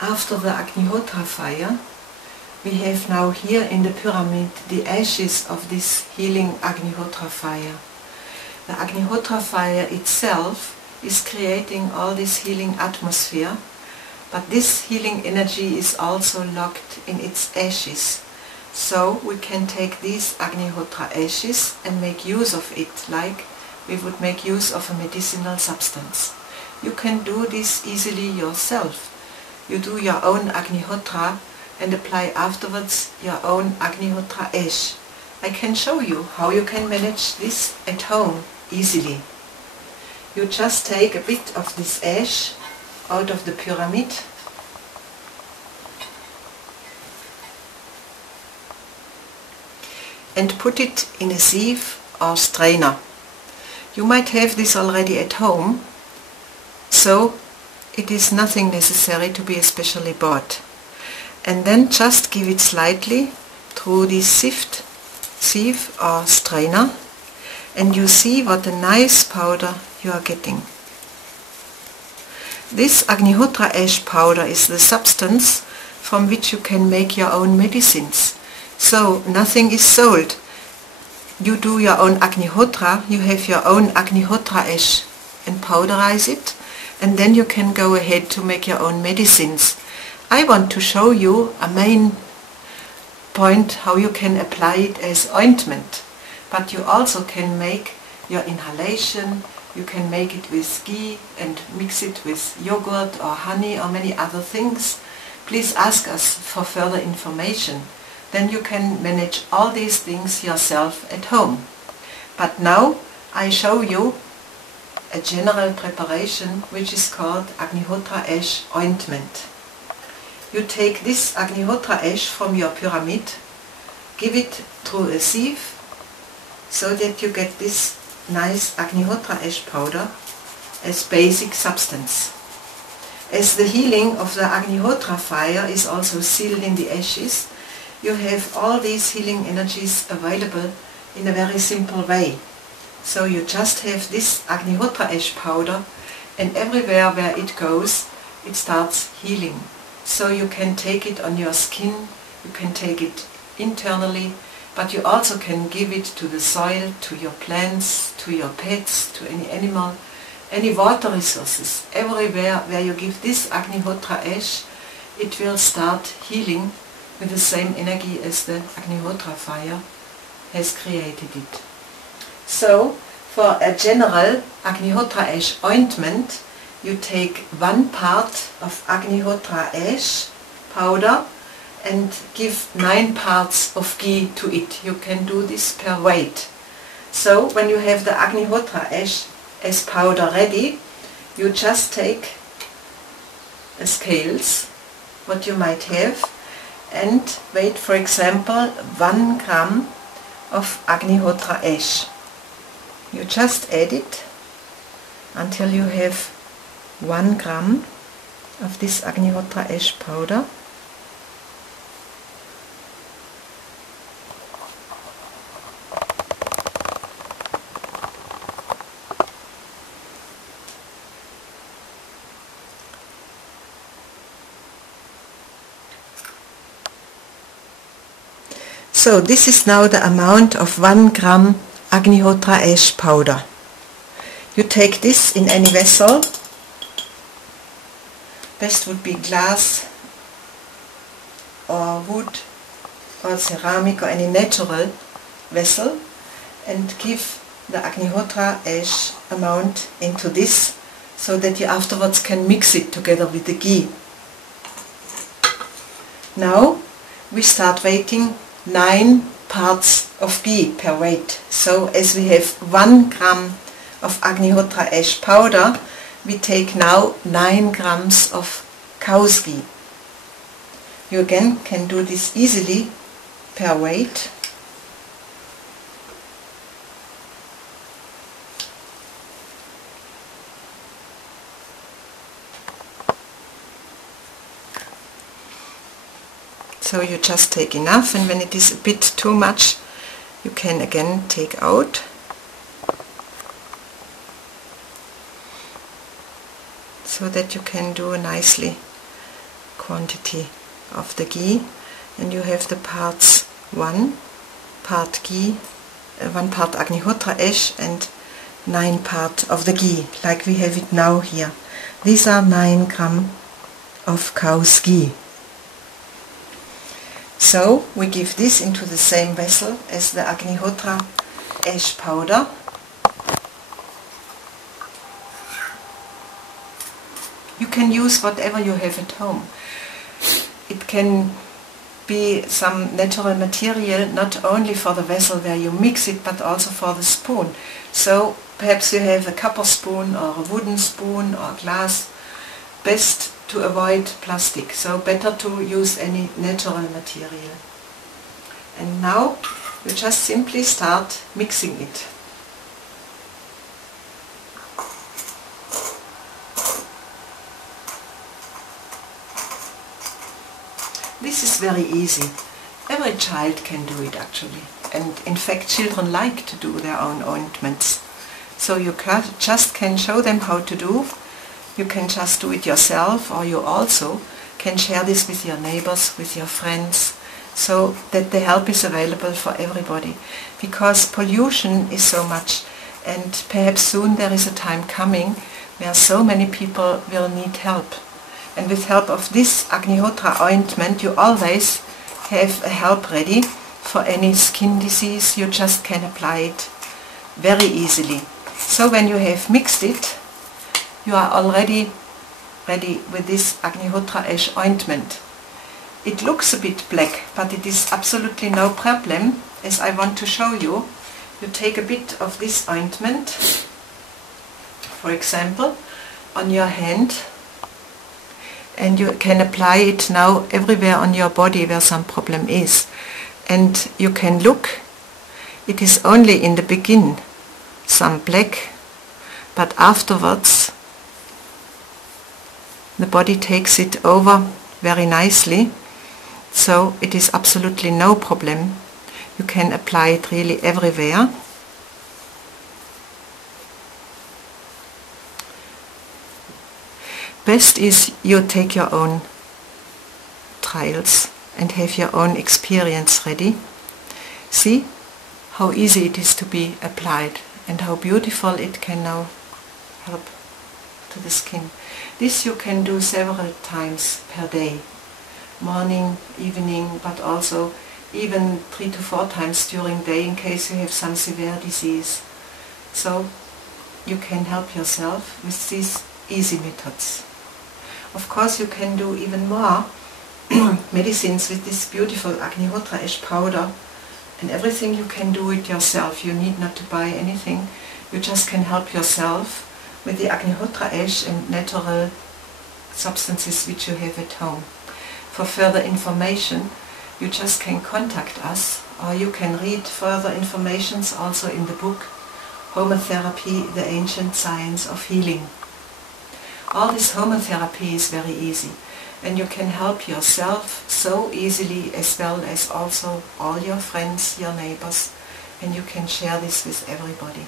After the Agnihotra fire, we have now here in the pyramid the ashes of this healing Agnihotra fire. The Agnihotra fire itself is creating all this healing atmosphere, but this healing energy is also locked in its ashes. So we can take these Agnihotra ashes and make use of it like we would make use of a medicinal substance. You can do this easily yourself. You do your own Agnihotra and apply afterwards your own Agnihotra ash. I can show you how you can manage this at home easily. You just take a bit of this ash out of the pyramid and put it in a sieve or strainer. You might have this already at home, so it is nothing necessary to be especially bought. And then just give it slightly through this sieve or strainer, and you see what a nice powder you are getting. This Agnihotra ash powder is the substance from which you can make your own medicines. So nothing is sold. You do your own Agnihotra, you have your own Agnihotra ash and powderize it, and then you can go ahead to make your own medicines. I want to show you a main point how you can apply it as ointment, but you also can make your inhalation, you can make it with ghee and mix it with yogurt or honey or many other things. Please ask us for further information. Then you can manage all these things yourself at home. But now I show you a general preparation which is called Agnihotra ash ointment. You take this Agnihotra ash from your pyramid, give it through a sieve so that you get this nice Agnihotra ash powder as basic substance. As the healing of the Agnihotra fire is also sealed in the ashes, you have all these healing energies available in a very simple way. So you just have this Agnihotra ash powder, and everywhere where it goes, it starts healing. So you can take it on your skin, you can take it internally, but you also can give it to the soil, to your plants, to your pets, to any animal, any water resources. Everywhere where you give this Agnihotra ash, it will start healing with the same energy as the Agnihotra fire has created it. So, for a general Agnihotra ash ointment, you take 1 part of Agnihotra ash powder and give 9 parts of ghee to it. You can do this per weight. So, when you have the Agnihotra ash as powder ready, you just take the scales, what you might have, and weight, for example, 1 gram of Agnihotra ash. You just add it until you have 1 gram of this Agnihotra ash powder. So this is now the amount of 1 gram Agnihotra ash powder. You take this in any vessel. Best would be glass or wood or ceramic or any natural vessel, and give the Agnihotra ash amount into this so that you afterwards can mix it together with the ghee. Now we start weighting 9 parts of ghee per weight. So as we have 1 gram of Agnihotra ash powder, we take now 9 grams of cow's ghee. You again can do this easily per weight. So you just take enough, and when it is a bit too much, you can again take out. So that you can do a nicely quantity of the ghee, and you have the parts 1 part ghee, 1 part Agnihotra ash and 9 part of the ghee, like we have it now here. These are 9 gram of cow's ghee. So we give this into the same vessel as the Agnihotra ash powder. You can use whatever you have at home. It can be some natural material, not only for the vessel where you mix it, but also for the spoon. So perhaps you have a copper spoon or a wooden spoon or glass. Best to avoid plastic, so better to use any natural material. And now you just simply start mixing it. This is very easy. Every child can do it actually. And in fact children like to do their own ointments. So you just can show them how to do. You can just do it yourself, or you also can share this with your neighbors, with your friends, so that the help is available for everybody. Because pollution is so much, and perhaps soon there is a time coming where so many people will need help. And with help of this Agnihotra ointment you always have a help ready for any skin disease. You just can apply it very easily. So when you have mixed it, you are already ready with this Agnihotra ash ointment. It looks a bit black, but it is absolutely no problem, as I want to show you. You take a bit of this ointment, for example, on your hand, and you can apply it now everywhere on your body where some problem is. And you can look, it is only in the beginning some black, but afterwards the body takes it over very nicely, so it is absolutely no problem. You can apply it really everywhere. Best is you take your own trials and have your own experience ready. See how easy it is to be applied and how beautiful it can now help to the skin. This you can do several times per day, morning, evening, but also even 3 to 4 times during the day in case you have some severe disease. So you can help yourself with these easy methods. Of course you can do even more medicines with this beautiful Agnihotra ash powder, and everything you can do it yourself. You need not to buy anything, you just can help yourself with the Agnihotra ash and natural substances which you have at home. For further information you just can contact us, or you can read further informations also in the book Homotherapy, the Ancient Science of Healing. All this homotherapy is very easy, and you can help yourself so easily, as well as also all your friends, your neighbors, and you can share this with everybody.